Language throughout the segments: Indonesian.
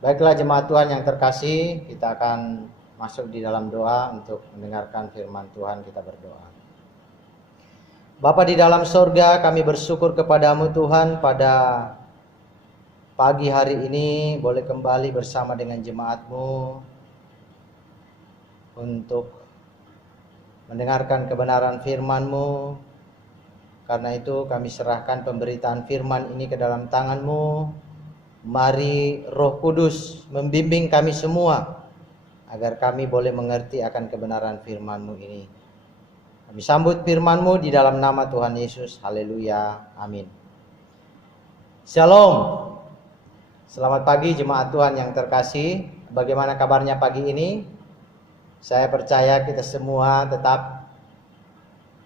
Baiklah jemaat Tuhan yang terkasih, kita akan masuk di dalam doa untuk mendengarkan firman Tuhan. Kita berdoa. Bapa di dalam sorga, kami bersyukur kepadamu Tuhan pada pagi hari ini boleh kembali bersama dengan jemaat-Mu untuk mendengarkan kebenaran firman-Mu. Karena itu kami serahkan pemberitaan firman ini ke dalam tangan-Mu. Mari Roh Kudus membimbing kami semua agar kami boleh mengerti akan kebenaran firman-Mu ini. Kami sambut firman-Mu di dalam nama Tuhan Yesus. Haleluya. Amin. Shalom. Selamat pagi jemaat Tuhan yang terkasih. Bagaimana kabarnya pagi ini? Saya percaya kita semua tetap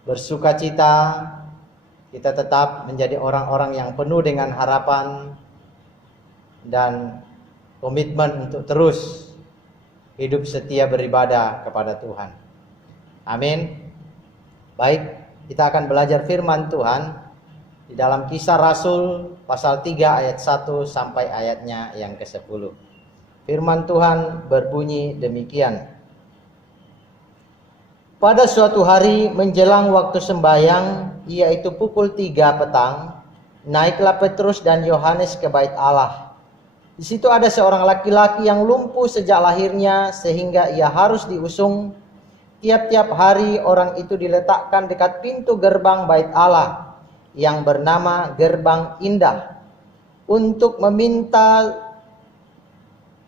bersukacita. Kita tetap menjadi orang-orang yang penuh dengan harapan dan komitmen untuk terus hidup setia beribadah kepada Tuhan. Amin. Baik, kita akan belajar firman Tuhan di dalam Kisah Rasul pasal 3 ayat 1 sampai ayatnya yang ke-10. Firman Tuhan berbunyi demikian. Pada suatu hari menjelang waktu sembahyang, yaitu pukul 3 petang, naiklah Petrus dan Yohanes ke bait Allah. Di situ ada seorang laki-laki yang lumpuh sejak lahirnya sehingga ia harus diusung. Tiap-tiap hari orang itu diletakkan dekat pintu gerbang bait Allah yang bernama Gerbang Indah untuk meminta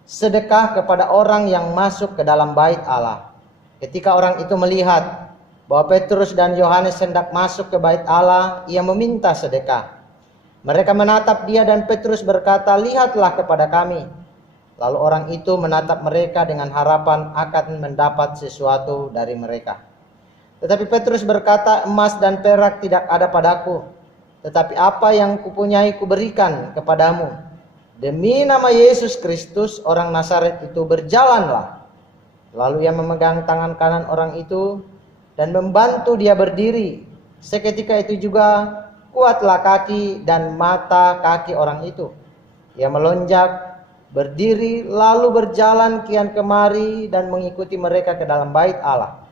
sedekah kepada orang yang masuk ke dalam bait Allah. Ketika orang itu melihat bahwa Petrus dan Yohanes hendak masuk ke bait Allah, ia meminta sedekah. Mereka menatap dia dan Petrus berkata, "Lihatlah kepada kami." Lalu orang itu menatap mereka dengan harapan akan mendapat sesuatu dari mereka. Tetapi Petrus berkata, "Emas dan perak tidak ada padaku, tetapi apa yang kupunyai kuberikan kepadamu. Demi nama Yesus Kristus orang Nazaret itu berjalanlah." Lalu ia memegang tangan kanan orang itu dan membantu dia berdiri. Seketika itu juga kuatlah kaki dan mata kaki orang itu. Ia melonjak, berdiri, lalu berjalan kian kemari dan mengikuti mereka ke dalam bait Allah.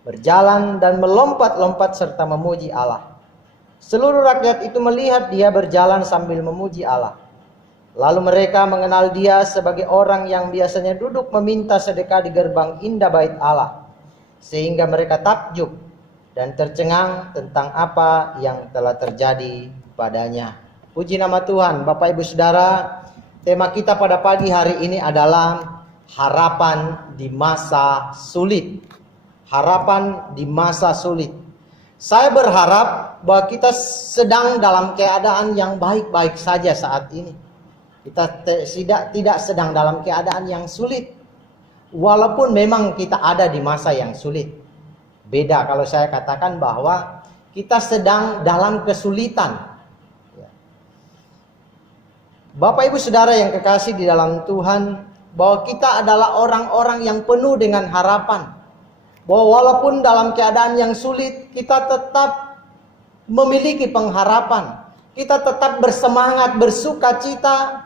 Berjalan dan melompat-lompat serta memuji Allah. Seluruh rakyat itu melihat dia berjalan sambil memuji Allah. Lalu mereka mengenal dia sebagai orang yang biasanya duduk meminta sedekah di gerbang indah bait Allah. Sehingga mereka takjub dan tercengang tentang apa yang telah terjadi padanya. Puji nama Tuhan. Bapak Ibu Saudara, tema kita pada pagi hari ini adalah harapan di masa sulit. Harapan di masa sulit. Saya berharap bahwa kita sedang dalam keadaan yang baik-baik saja saat ini. Kita tidak sedang dalam keadaan yang sulit. Walaupun memang kita ada di masa yang sulit. Beda kalau saya katakan bahwa kita sedang dalam kesulitan. Bapak Ibu Saudara yang kekasih di dalam Tuhan, bahwa kita adalah orang-orang yang penuh dengan harapan. Bahwa walaupun dalam keadaan yang sulit, kita tetap memiliki pengharapan. Kita tetap bersemangat, bersukacita,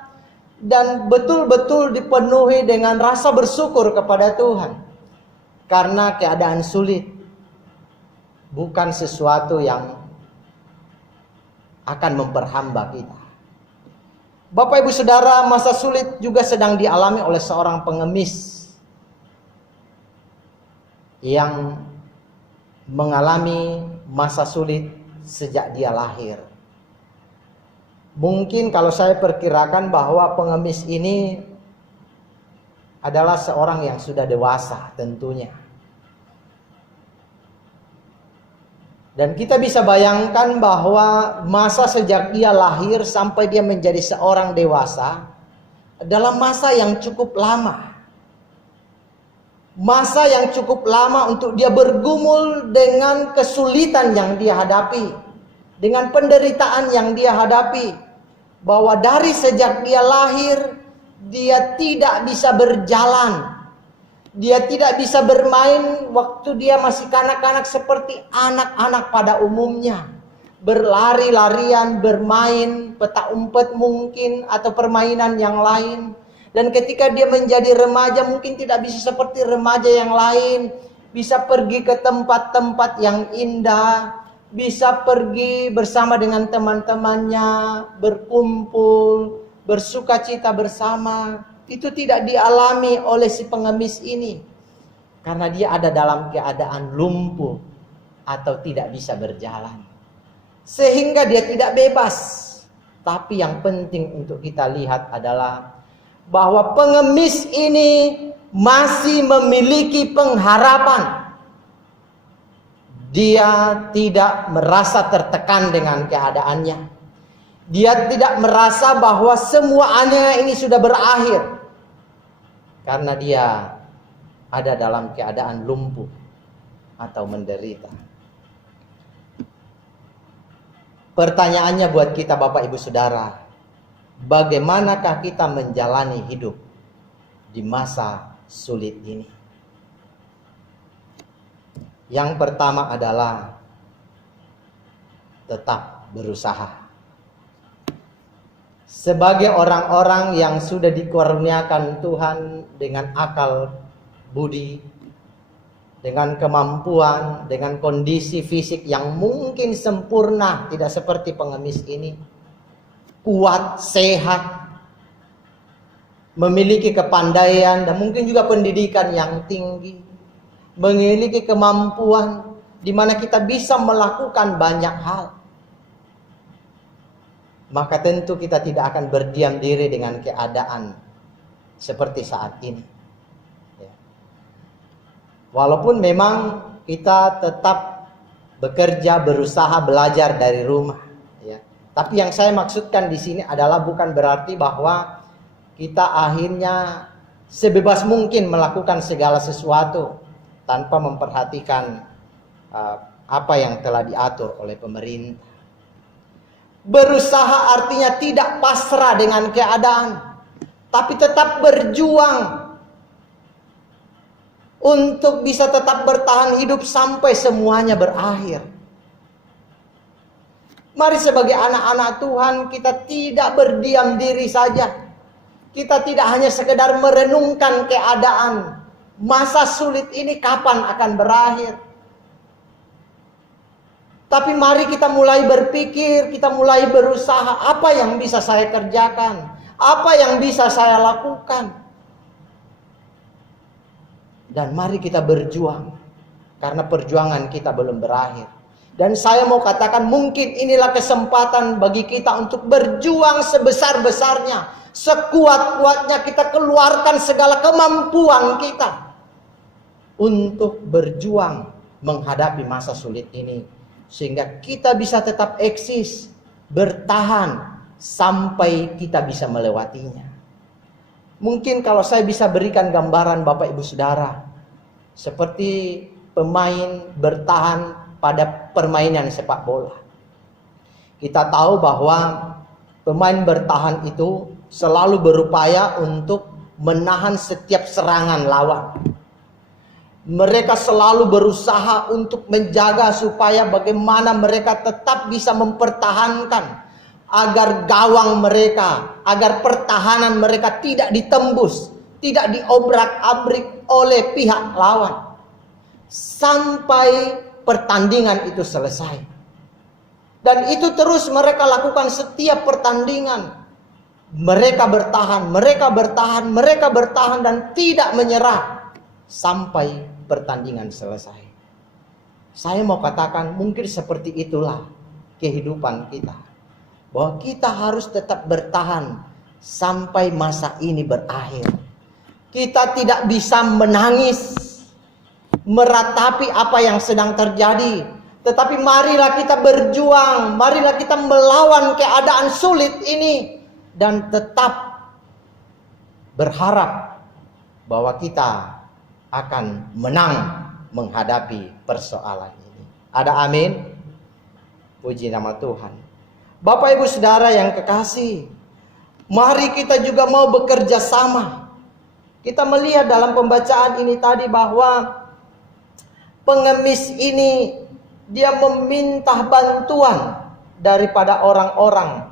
dan betul-betul dipenuhi dengan rasa bersyukur kepada Tuhan. Karena keadaan sulit bukan sesuatu yang akan memperhamba kita. Bapak Ibu Saudara, masa sulit juga sedang dialami oleh seorang pengemis yang mengalami masa sulit sejak dia lahir. Mungkin kalau saya perkirakan bahwa pengemis ini adalah seorang yang sudah dewasa tentunya. Dan kita bisa bayangkan bahwa masa sejak dia lahir sampai dia menjadi seorang dewasa adalah masa yang cukup lama. Masa yang cukup lama untuk dia bergumul dengan kesulitan yang dia hadapi. Dengan penderitaan yang dia hadapi. Bahwa dari sejak dia lahir, dia tidak bisa berjalan. Dia tidak bisa bermain waktu dia masih kanak-kanak seperti anak-anak pada umumnya. Berlari-larian, bermain, petak umpet mungkin, atau permainan yang lain. Dan ketika dia menjadi remaja mungkin tidak bisa seperti remaja yang lain. Bisa pergi ke tempat-tempat yang indah. Bisa pergi bersama dengan teman-temannya. Berkumpul. Bersukacita bersama. Itu tidak dialami oleh si pengemis ini. Karena dia ada dalam keadaan lumpuh. Atau tidak bisa berjalan. Sehingga dia tidak bebas. Tapi yang penting untuk kita lihat adalah bahwa pengemis ini masih memiliki pengharapan. Dia tidak merasa tertekan dengan keadaannya. Dia tidak merasa bahwa semuanya ini sudah berakhir. Karena dia ada dalam keadaan lumpuh atau menderita. Pertanyaannya buat kita Bapak Ibu Saudara, bagaimanakah kita menjalani hidup di masa sulit ini? Yang pertama adalah tetap berusaha. Sebagai orang-orang yang sudah dikurniakan Tuhan dengan akal budi, dengan kemampuan, dengan kondisi fisik yang mungkin sempurna, tidak seperti pengemis ini. Kuat, sehat, memiliki kepandaian dan mungkin juga pendidikan yang tinggi, memiliki kemampuan di mana kita bisa melakukan banyak hal. Maka tentu kita tidak akan berdiam diri dengan keadaan seperti saat ini. Walaupun memang kita tetap bekerja, berusaha, belajar dari rumah. Tapi yang saya maksudkan di sini adalah bukan berarti bahwa kita akhirnya sebebas mungkin melakukan segala sesuatu tanpa memperhatikan apa yang telah diatur oleh pemerintah. Berusaha artinya tidak pasrah dengan keadaan, tapi tetap berjuang untuk bisa tetap bertahan hidup sampai semuanya berakhir. Mari sebagai anak-anak Tuhan kita tidak berdiam diri saja. Kita tidak hanya sekedar merenungkan keadaan. Masa sulit ini kapan akan berakhir. Tapi mari kita mulai berpikir, kita mulai berusaha. Apa yang bisa saya kerjakan? Apa yang bisa saya lakukan? Dan mari kita berjuang. Karena perjuangan kita belum berakhir. Dan saya mau katakan mungkin inilah kesempatan bagi kita untuk berjuang sebesar-besarnya. Sekuat-kuatnya kita keluarkan segala kemampuan kita. Untuk berjuang menghadapi masa sulit ini. Sehingga kita bisa tetap eksis. Bertahan sampai kita bisa melewatinya. Mungkin kalau saya bisa berikan gambaran Bapak Ibu Saudara. Seperti pemain bertahan pada permainan sepak bola. Kita tahu bahwa pemain bertahan itu selalu berupaya untuk menahan setiap serangan lawan. Mereka selalu berusaha untuk menjaga supaya bagaimana mereka tetap bisa mempertahankan. Agar gawang mereka, agar pertahanan mereka tidak ditembus, tidak diobrak-abrik oleh pihak lawan. Sampai pertandingan itu selesai. Dan itu terus mereka lakukan setiap pertandingan. Mereka bertahan, mereka bertahan, mereka bertahan dan tidak menyerah. Sampai pertandingan selesai. Saya mau katakan mungkin seperti itulah kehidupan kita. Bahwa kita harus tetap bertahan sampai masa ini berakhir. Kita tidak bisa menangis, meratapi apa yang sedang terjadi. Tetapi marilah kita berjuang, marilah kita melawan keadaan sulit ini. Dan tetap berharap bahwa kita akan menang menghadapi persoalan ini. Ada amin? Puji nama Tuhan. Bapak Ibu Saudara yang kekasih, mari kita juga mau bekerja sama. Kita melihat dalam pembacaan ini tadi bahwa pengemis ini dia meminta bantuan daripada orang-orang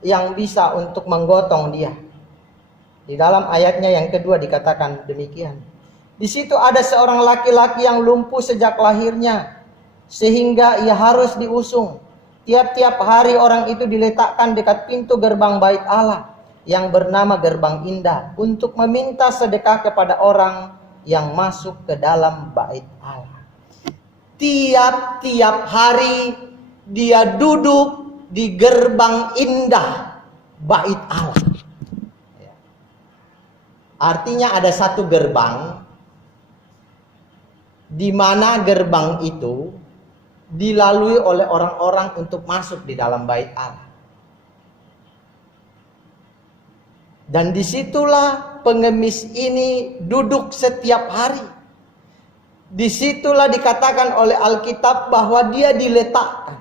yang bisa untuk menggotong dia. Di dalam ayatnya yang kedua dikatakan demikian. Di situ ada seorang laki-laki yang lumpuh sejak lahirnya, sehingga ia harus diusung. Tiap-tiap hari orang itu diletakkan dekat pintu gerbang bait Allah yang bernama Gerbang Indah untuk meminta sedekah kepada orang yang masuk ke dalam bait Allah. Tiap-tiap hari dia duduk di gerbang indah bait Allah. Artinya ada satu gerbang di mana gerbang itu dilalui oleh orang-orang untuk masuk di dalam bait Allah. Dan disitulah pengemis ini duduk setiap hari. Disitulah dikatakan oleh Alkitab bahwa dia diletakkan.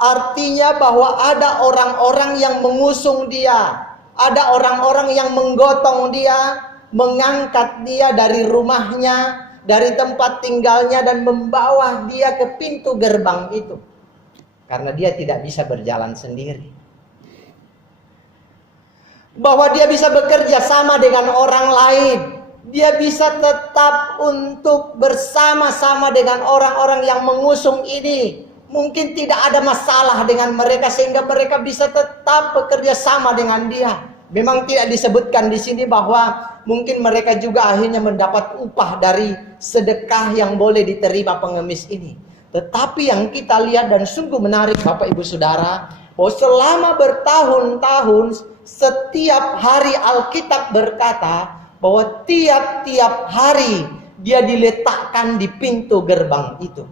Artinya bahwa ada orang-orang yang mengusung dia. Ada orang-orang yang menggotong dia, mengangkat dia dari rumahnya, dari tempat tinggalnya, dan membawa dia ke pintu gerbang itu. Karena dia tidak bisa berjalan sendiri. Bahwa dia bisa bekerja sama dengan orang lain. Dia bisa tetap untuk bersama-sama dengan orang-orang yang mengusung ini. Mungkin tidak ada masalah dengan mereka sehingga mereka bisa tetap bekerja sama dengan dia. Memang tidak disebutkan di sini bahwa mungkin mereka juga akhirnya mendapat upah dari sedekah yang boleh diterima pengemis ini. Tetapi yang kita lihat dan sungguh menarik Bapak Ibu Saudara, bahwa selama bertahun-tahun setiap hari Alkitab berkata bahwa tiap-tiap hari dia diletakkan di pintu gerbang itu.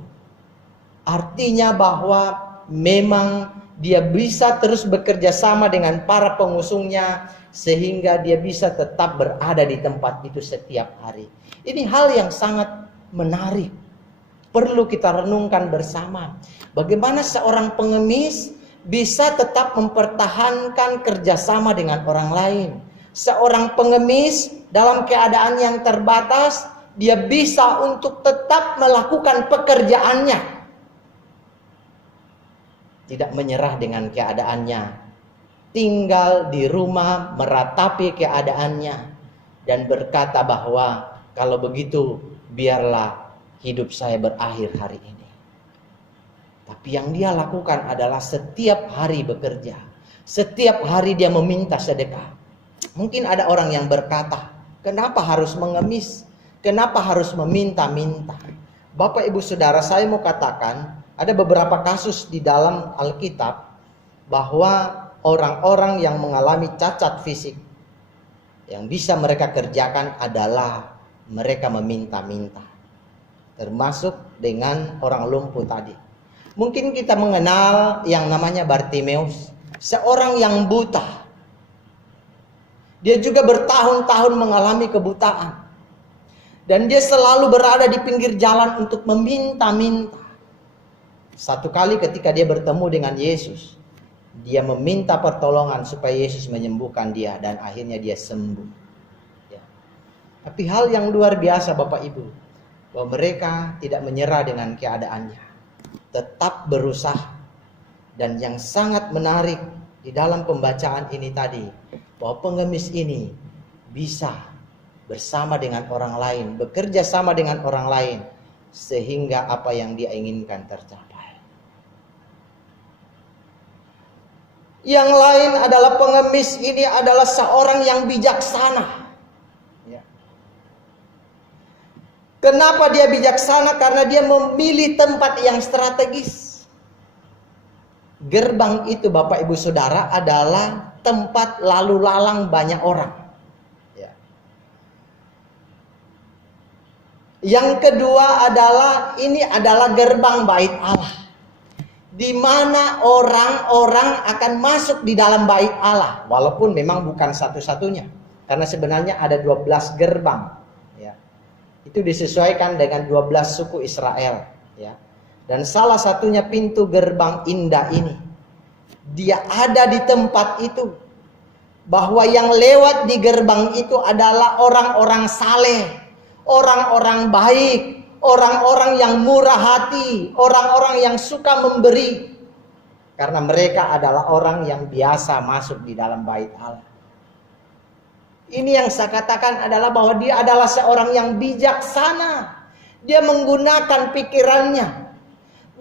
Artinya bahwa memang dia bisa terus bekerja sama dengan para pengusungnya sehingga dia bisa tetap berada di tempat itu setiap hari. Ini hal yang sangat menarik. Perlu kita renungkan bersama. Bagaimana seorang pengemis bisa tetap mempertahankan kerjasama dengan orang lain. Seorang pengemis dalam keadaan yang terbatas, dia bisa untuk tetap melakukan pekerjaannya. Tidak menyerah dengan keadaannya. Tinggal di rumah meratapi keadaannya. Dan berkata bahwa kalau begitu biarlah hidup saya berakhir hari ini. Tapi yang dia lakukan adalah setiap hari bekerja. Setiap hari dia meminta sedekah. Mungkin ada orang yang berkata, kenapa harus mengemis? Kenapa harus meminta-minta? Bapak Ibu Saudara, saya mau katakan, ada beberapa kasus di dalam Alkitab bahwa orang-orang yang mengalami cacat fisik yang bisa mereka kerjakan adalah mereka meminta-minta. Termasuk dengan orang lumpuh tadi. Mungkin kita mengenal yang namanya Bartimeus, seorang yang buta. Dia juga bertahun-tahun mengalami kebutaan. Dan dia selalu berada di pinggir jalan untuk meminta-minta. Satu kali ketika dia bertemu dengan Yesus, dia meminta pertolongan supaya Yesus menyembuhkan dia dan akhirnya dia sembuh. Ya. Tapi hal yang luar biasa Bapak Ibu, bahwa mereka tidak menyerah dengan keadaannya, tetap berusaha. Dan yang sangat menarik di dalam pembacaan ini tadi, bahwa pengemis ini bisa bersama dengan orang lain, bekerja sama dengan orang lain, sehingga apa yang dia inginkan tercapai. Yang lain adalah pengemis ini adalah seorang yang bijaksana. Ya. Kenapa dia bijaksana? Karena dia memilih tempat yang strategis. Gerbang itu Bapak Ibu Saudara adalah tempat lalu lalang banyak orang. Ya. Yang kedua adalah ini adalah gerbang bait Allah. Di mana orang-orang akan masuk di dalam bait Allah. Walaupun memang bukan satu-satunya. Karena sebenarnya ada 12 gerbang. Ya. Itu disesuaikan dengan 12 suku Israel. Ya. Dan salah satunya pintu gerbang indah ini. Dia ada di tempat itu. Bahwa yang lewat di gerbang itu adalah orang-orang saleh. Orang-orang baik. Orang-orang yang murah hati, orang-orang yang suka memberi. Karena mereka adalah orang yang biasa masuk di dalam bait Allah. Ini yang saya katakan adalah bahwa dia adalah seorang yang bijaksana. Dia menggunakan pikirannya.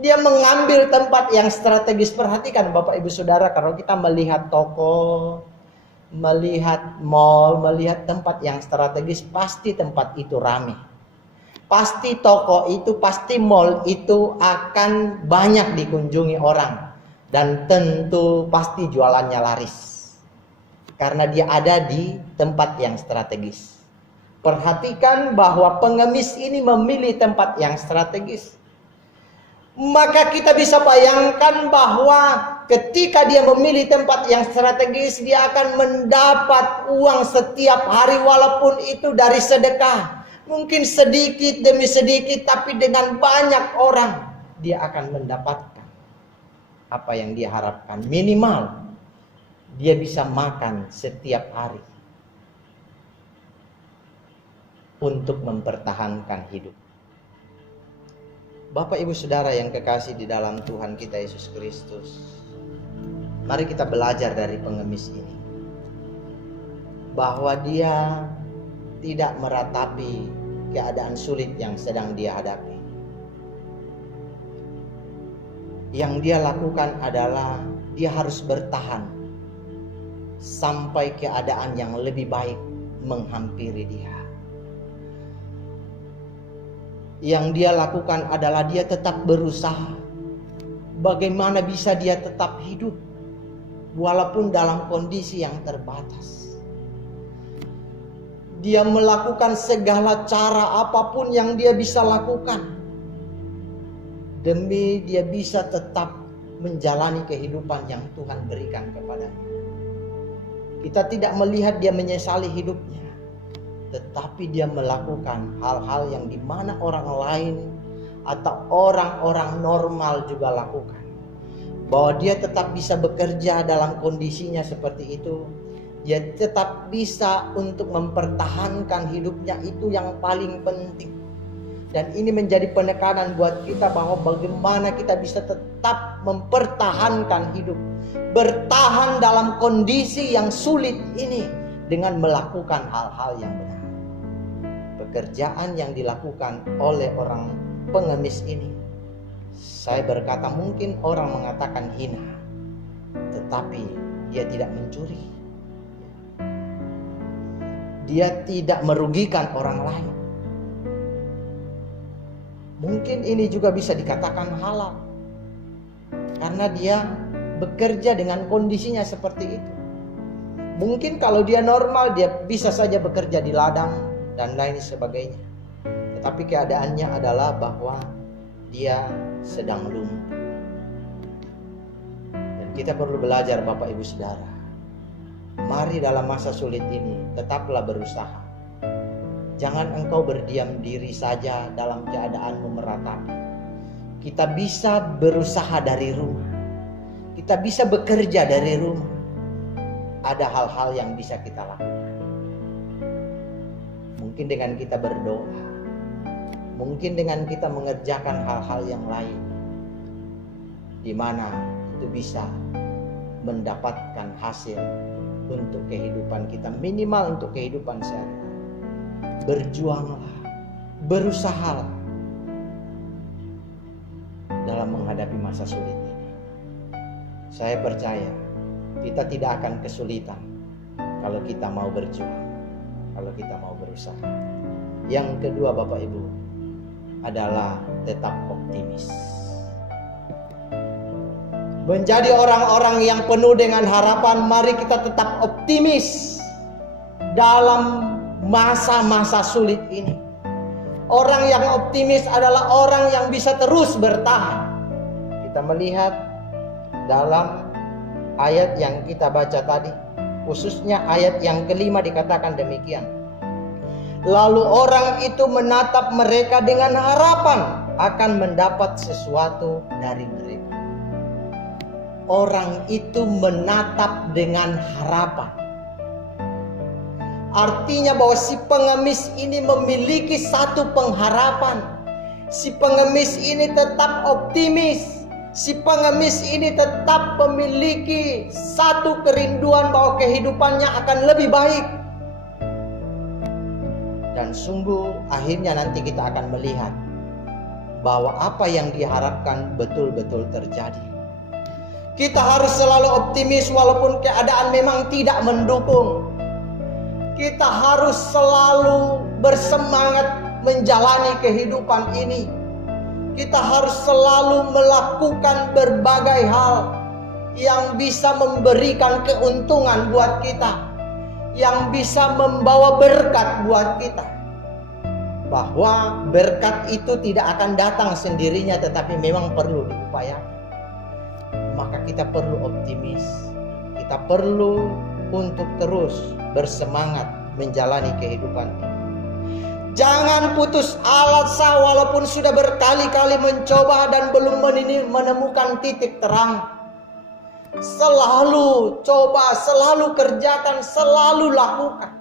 Dia mengambil tempat yang strategis. Perhatikan Bapak Ibu Saudara, kalau kita melihat toko, melihat mall, melihat tempat yang strategis, pasti tempat itu ramai. Pasti toko itu, pasti mall itu akan banyak dikunjungi orang. Dan tentu pasti jualannya laris. Karena dia ada di tempat yang strategis. Perhatikan bahwa pengemis ini memilih tempat yang strategis. Maka kita bisa bayangkan bahwa ketika dia memilih tempat yang strategis, dia akan mendapat uang setiap hari walaupun itu dari sedekah. Mungkin sedikit demi sedikit, tapi dengan banyak orang dia akan mendapatkan apa yang dia harapkan. Minimal dia bisa makan setiap hari untuk mempertahankan hidup. Bapak Ibu Saudara yang kekasih di dalam Tuhan kita Yesus Kristus, mari kita belajar dari pengemis ini, bahwa dia tidak meratapi keadaan sulit yang sedang dia hadapi. Yang dia lakukan adalah dia harus bertahan sampai keadaan yang lebih baik menghampiri dia. Yang dia lakukan adalah dia tetap berusaha. Bagaimana bisa dia tetap hidup walaupun dalam kondisi yang terbatas. Dia melakukan segala cara apapun yang dia bisa lakukan demi dia bisa tetap menjalani kehidupan yang Tuhan berikan kepadanya. Kita tidak melihat dia menyesali hidupnya, tetapi dia melakukan hal-hal yang dimana orang lain atau orang-orang normal juga lakukan. Bahwa dia tetap bisa bekerja dalam kondisinya seperti itu. Dia tetap bisa untuk mempertahankan hidupnya, itu yang paling penting. Dan ini menjadi penekanan buat kita bahwa bagaimana kita bisa tetap mempertahankan hidup. Bertahan dalam kondisi yang sulit ini dengan melakukan hal-hal yang benar. Pekerjaan yang dilakukan oleh orang pengemis ini, saya berkata mungkin orang mengatakan hina, tetapi dia tidak mencuri. Dia tidak merugikan orang lain. Mungkin ini juga bisa dikatakan halal, karena dia bekerja dengan kondisinya seperti itu. Mungkin kalau dia normal, dia bisa saja bekerja di ladang dan lain sebagainya. Tetapi keadaannya adalah bahwa dia sedang lumpuh. Dan kita perlu belajar Bapak Ibu Saudara. Mari dalam masa sulit ini tetaplah berusaha. Jangan engkau berdiam diri saja dalam keadaanmu meratapi. Kita bisa berusaha dari rumah. Kita bisa bekerja dari rumah. Ada hal-hal yang bisa kita lakukan. Mungkin dengan kita berdoa. Mungkin dengan kita mengerjakan hal-hal yang lain. Di mana itu bisa mendapatkan hasil untuk kehidupan kita. Minimal untuk kehidupan sehari-hari. Berjuanglah, berusahalah dalam menghadapi masa sulit ini. Saya percaya kita tidak akan kesulitan kalau kita mau berjuang, kalau kita mau berusaha. Yang kedua Bapak Ibu adalah tetap optimis. Menjadi orang-orang yang penuh dengan harapan, mari kita tetap optimis dalam masa-masa sulit ini. Orang yang optimis adalah orang yang bisa terus bertahan. Kita melihat dalam ayat yang kita baca tadi, khususnya ayat yang kelima dikatakan demikian. Lalu orang itu menatap mereka dengan harapan akan mendapat sesuatu dari mereka. Orang itu menatap dengan harapan. Artinya bahwa si pengemis ini memiliki satu pengharapan. Si pengemis ini tetap optimis. Si pengemis ini tetap memiliki satu kerinduan bahwa kehidupannya akan lebih baik. Dan sungguh akhirnya nanti kita akan melihat bahwa apa yang diharapkan betul-betul terjadi. Kita harus selalu optimis walaupun keadaan memang tidak mendukung. Kita harus selalu bersemangat menjalani kehidupan ini. Kita harus selalu melakukan berbagai hal yang bisa memberikan keuntungan buat kita, yang bisa membawa berkat buat kita. Bahwa berkat itu tidak akan datang sendirinya, tetapi memang perlu diupayakan. Maka kita perlu optimis. Kita perlu untuk terus bersemangat menjalani kehidupan ini. Jangan putus asa walaupun sudah berkali-kali mencoba dan belum menemukan titik terang. Selalu coba, selalu kerjakan, selalu lakukan.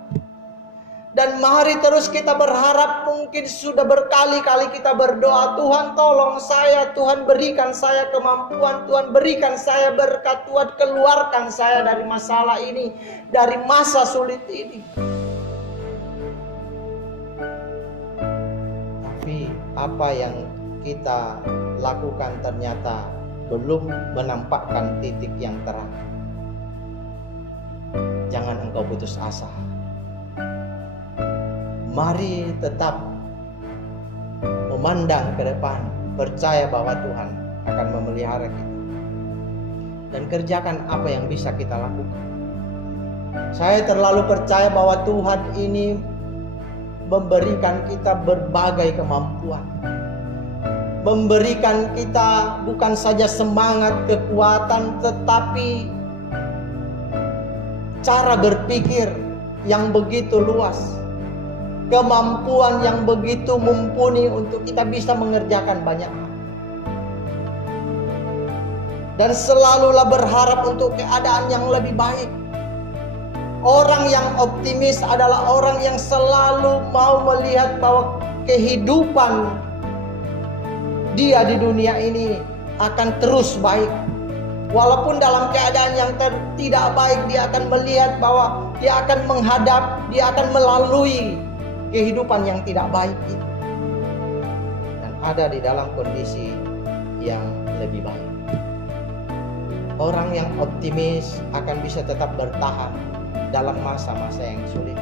Dan mari terus kita berharap, mungkin sudah berkali-kali kita berdoa, Tuhan tolong saya, Tuhan berikan saya kemampuan, Tuhan berikan saya berkat, Tuhan keluarkan saya dari masalah ini, dari masa sulit ini. Tapi apa yang kita lakukan ternyata belum menampakkan titik yang terang. Jangan engkau putus asa. Mari tetap memandang ke depan, percaya bahwa Tuhan akan memelihara kita. Dan kerjakan apa yang bisa kita lakukan. Saya terlalu percaya bahwa Tuhan ini memberikan kita berbagai kemampuan. Memberikan kita bukan saja semangat, kekuatan, tetapi cara berpikir yang begitu luas. Kemampuan yang begitu mumpuni untuk kita bisa mengerjakan banyak hal. Dan selalulah berharap untuk keadaan yang lebih baik. Orang yang optimis adalah orang yang selalu mau melihat bahwa kehidupan dia di dunia ini akan terus baik. Walaupun dalam keadaan yang tidak baik, dia akan melihat bahwa dia akan menghadap, dia akan melalui kehidupan yang tidak baik itu, dan ada di dalam kondisi yang lebih baik. Orang yang optimis akan bisa tetap bertahan dalam masa-masa yang sulit.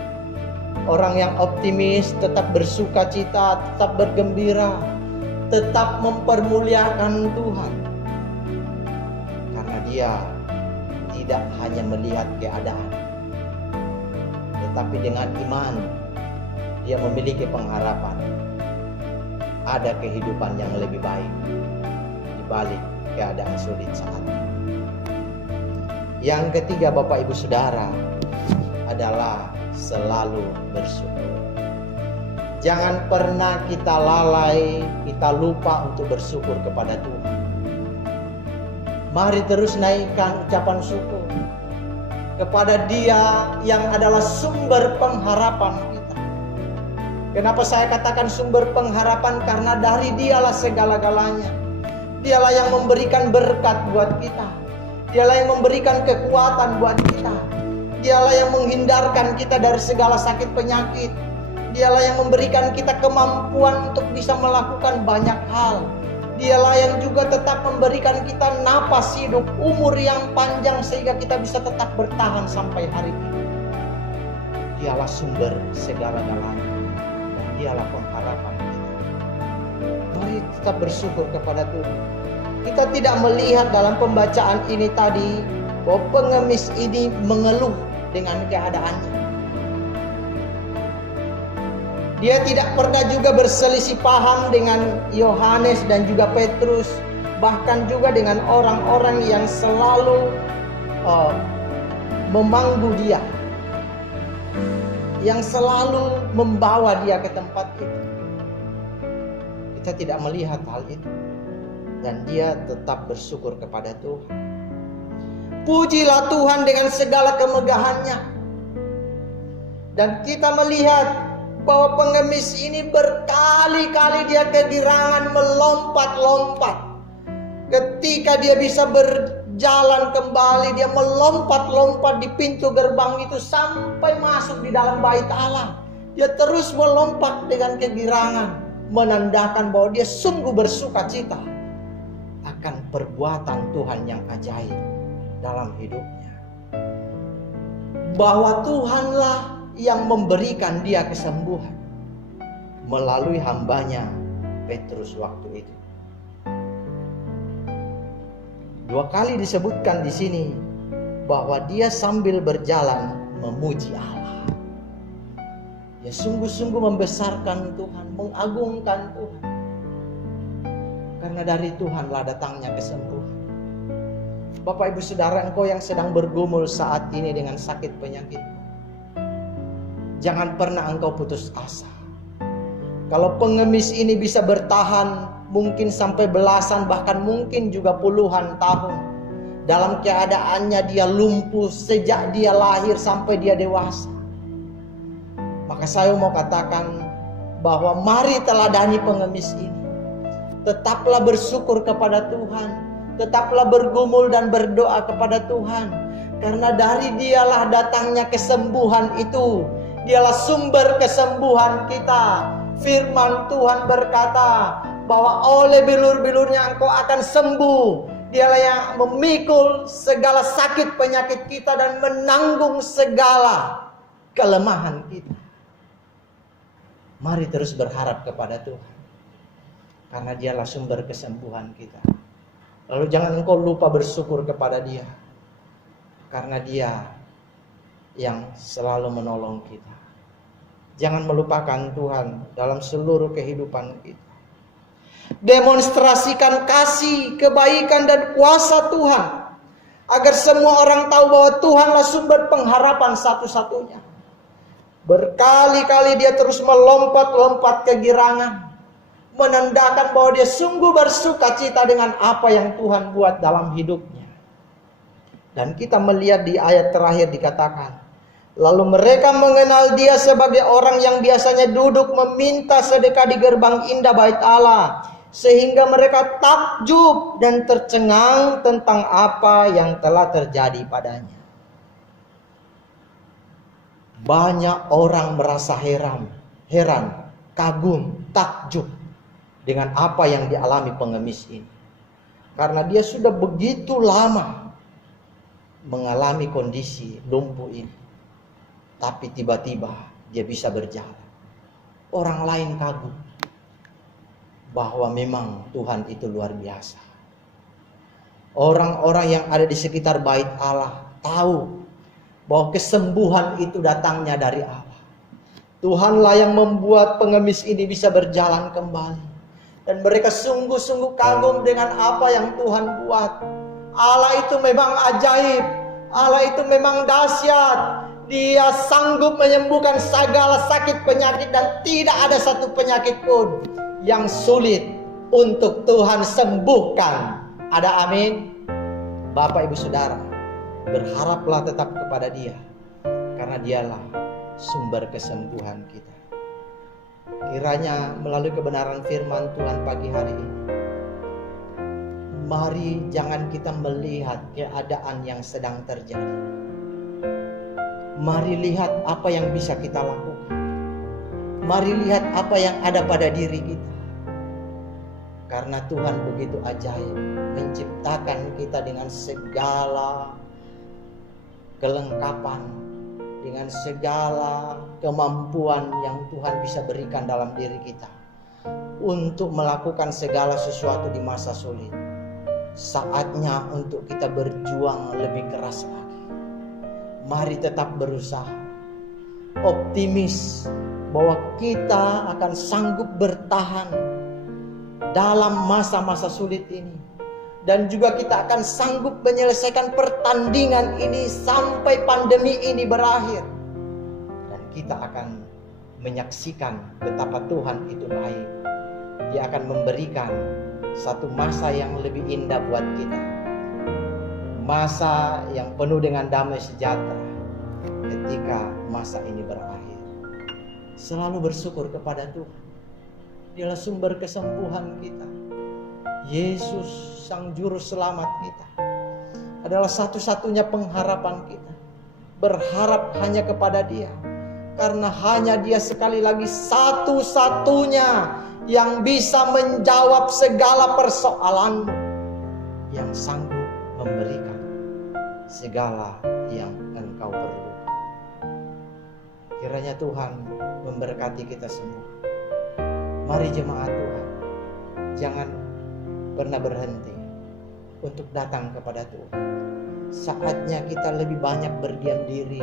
Orang yang optimis tetap bersuka cita, tetap bergembira, tetap mempermuliakan Tuhan. Karena dia tidak hanya melihat keadaan, tetapi dengan iman dia memiliki pengharapan ada kehidupan yang lebih baik di balik keadaan sulit saat ini. Yang ketiga, Bapak Ibu Saudara, adalah selalu bersyukur. Jangan pernah kita lalai, kita lupa untuk bersyukur kepada Tuhan. Mari terus naikkan ucapan syukur kepada Dia yang adalah sumber pengharapan kita. Kenapa saya katakan sumber pengharapan? Karena dari Dialah segala-galanya. Dialah yang memberikan berkat buat kita. Dialah yang memberikan kekuatan buat kita. Dialah yang menghindarkan kita dari segala sakit penyakit. Dialah yang memberikan kita kemampuan untuk bisa melakukan banyak hal. Dialah yang juga tetap memberikan kita napas hidup, umur yang panjang sehingga kita bisa tetap bertahan sampai hari ini. Dialah sumber segala-galanya. Dialah pengharapan kita. Mari tetap bersyukur kepada Tuhan. Kita tidak melihat dalam pembacaan ini tadi bahwa pengemis ini mengeluh dengan keadaannya. Dia tidak pernah juga berselisih paham dengan Yohanes dan juga Petrus, bahkan juga dengan orang-orang yang selalu memanggu dia, yang selalu membawa dia ke tempat itu. Kita tidak melihat hal itu, dan dia tetap bersyukur kepada Tuhan. Pujilah Tuhan dengan segala kemegahannya. Dan kita melihat bahwa pengemis ini berkali-kali dia kegirangan melompat-lompat. Ketika dia bisa berjalan kembali, dia melompat-lompat di pintu gerbang itu sampai masuk di dalam bait Allah. Dia terus melompat dengan kegirangan, menandakan bahwa dia sungguh bersuka cita akan perbuatan Tuhan yang ajaib dalam hidupnya. Bahwa Tuhanlah yang memberikan dia kesembuhan melalui hambanya Petrus waktu itu. 2 kali disebutkan di sini bahwa dia sambil berjalan memuji Allah. Dia sungguh-sungguh membesarkan Tuhan, mengagungkan Tuhan. Karena dari Tuhanlah datangnya kesembuhan. Bapak Ibu Saudara, engkau yang sedang bergumul saat ini dengan sakit penyakit, jangan pernah engkau putus asa. Kalau pengemis ini bisa bertahan mungkin sampai belasan, bahkan mungkin juga puluhan tahun, dalam keadaannya dia lumpuh sejak dia lahir sampai dia dewasa, maka saya mau katakan bahwa mari teladani pengemis ini. Tetaplah bersyukur kepada Tuhan, tetaplah bergumul dan berdoa kepada Tuhan, karena dari dialah datangnya kesembuhan itu. Dialah sumber kesembuhan kita. Firman Tuhan berkata bahwa oleh bilur-bilurnya engkau akan sembuh. Dialah yang memikul segala sakit penyakit kita dan menanggung segala kelemahan kita. Mari terus berharap kepada Tuhan, karena dialah sumber kesembuhan kita. Lalu jangan engkau lupa bersyukur kepada dia, karena dia yang selalu menolong kita. Jangan melupakan Tuhan dalam seluruh kehidupan kita. Demonstrasikan kasih, kebaikan dan kuasa Tuhan, agar semua orang tahu bahwa Tuhanlah sumber pengharapan satu-satunya. Berkali-kali dia terus melompat-lompat kegirangan, menandakan bahwa dia sungguh bersuka cita dengan apa yang Tuhan buat dalam hidupnya. Dan kita melihat di ayat terakhir dikatakan, lalu mereka mengenal dia sebagai orang yang biasanya duduk meminta sedekah di gerbang indah bait Allah, sehingga mereka takjub dan tercengang tentang apa yang telah terjadi padanya. Banyak orang merasa heran, kagum, takjub dengan apa yang dialami pengemis ini. Karena dia sudah begitu lama mengalami kondisi lumpuh ini, tapi tiba-tiba dia bisa berjalan. Orang lain kagum bahwa memang Tuhan itu luar biasa. Orang-orang yang ada di sekitar bait Allah tahu bahwa kesembuhan itu datangnya dari Allah. Tuhanlah yang membuat pengemis ini bisa berjalan kembali. Dan mereka sungguh-sungguh kagum dengan apa yang Tuhan buat. Allah itu memang ajaib. Allah itu memang dahsyat. Dia sanggup menyembuhkan segala sakit penyakit, dan tidak ada satu penyakit pun yang sulit untuk Tuhan sembuhkan. Ada amin? Bapak Ibu Saudara, berharaplah tetap kepada Dia, karena Dialah sumber kesembuhan kita. Kiranya melalui kebenaran firman Tuhan pagi hari ini, mari jangan kita melihat keadaan yang sedang terjadi. Mari lihat apa yang bisa kita lakukan. Mari lihat apa yang ada pada diri kita. Karena Tuhan begitu ajaib, menciptakan kita dengan segala kelengkapan, dengan segala kemampuan yang Tuhan bisa berikan dalam diri kita untuk melakukan segala sesuatu di masa sulit. Saatnya untuk kita berjuang lebih keras lagi. Mari tetap berusaha, optimis bahwa kita akan sanggup bertahan dalam masa-masa sulit ini. Dan juga kita akan sanggup menyelesaikan pertandingan ini sampai pandemi ini berakhir. Dan kita akan menyaksikan betapa Tuhan itu baik. Dia akan memberikan satu masa yang lebih indah buat kita. Masa yang penuh dengan damai sejahtera ketika masa ini berakhir. Selalu bersyukur kepada Tuhan. Dialah sumber kesembuhan kita. Yesus Sang Juru Selamat kita adalah satu-satunya pengharapan kita. Berharap hanya kepada Dia. Karena hanya Dia sekali lagi satu-satunya yang bisa menjawab segala persoalanmu, yang sanggup memberikan segala yang engkau perlukan. Kiranya Tuhan memberkati kita semua. Mari jemaat Tuhan, jangan pernah berhenti untuk datang kepada Tuhan. Saatnya kita lebih banyak berdiam diri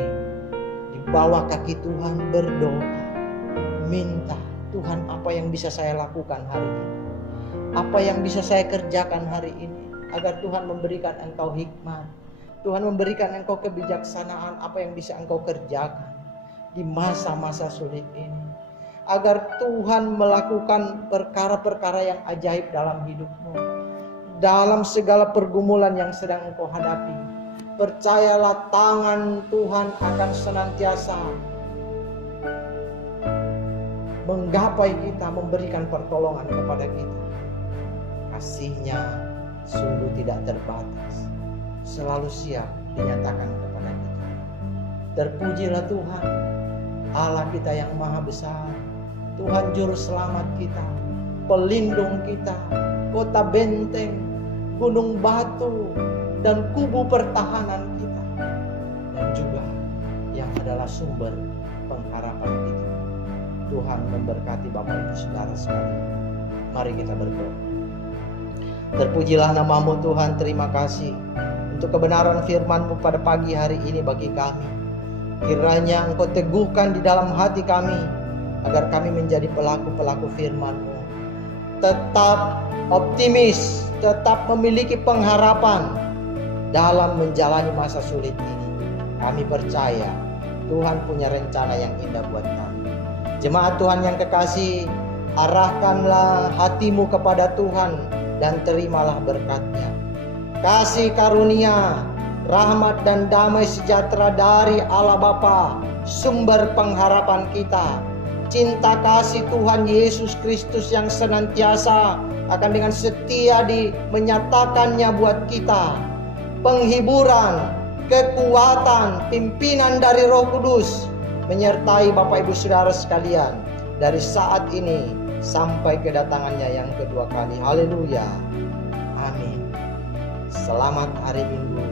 di bawah kaki Tuhan, berdoa, minta, Tuhan, apa yang bisa saya lakukan hari ini? Apa yang bisa saya kerjakan hari ini? Agar Tuhan memberikan engkau hikmat, Tuhan memberikan engkau kebijaksanaan, apa yang bisa engkau kerjakan di masa-masa sulit ini. Agar Tuhan melakukan perkara-perkara yang ajaib dalam hidupmu, dalam segala pergumulan yang sedang engkau hadapi. Percayalah, tangan Tuhan akan senantiasa menggapai kita, memberikan pertolongan kepada kita. Kasih-Nya sungguh tidak terbatas, selalu siap dinyatakan kepada kita. Terpujilah Tuhan, Allah kita yang maha besar, Tuhan juru selamat kita, pelindung kita, kota benteng, gunung batu, dan kubu pertahanan kita, dan juga yang adalah sumber pengharapan kita. Tuhan memberkati Bapak Ibu Saudara sekalian. Mari kita berdoa. Terpujilah nama-Mu Tuhan, terima kasih untuk kebenaran firman-Mu pada pagi hari ini bagi kami. Kiranya Engkau teguhkan di dalam hati kami, agar kami menjadi pelaku-pelaku firman-Mu. Tetap optimis, tetap memiliki pengharapan dalam menjalani masa sulit ini. Kami percaya Tuhan punya rencana yang indah buat kami. Jemaat Tuhan yang kekasih, arahkanlah hatimu kepada Tuhan dan terimalah berkat-Nya. Kasih karunia, rahmat dan damai sejahtera dari Allah Bapa, sumber pengharapan kita. Cinta kasih Tuhan Yesus Kristus yang senantiasa akan dengan setia menyatakannya buat kita. Penghiburan, kekuatan, pimpinan dari Roh Kudus menyertai Bapak Ibu Saudara sekalian dari saat ini sampai kedatangannya yang kedua kali. Haleluya. Amin. Selamat hari Minggu.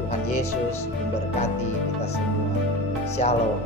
Tuhan Yesus memberkati kita semua. Shalom.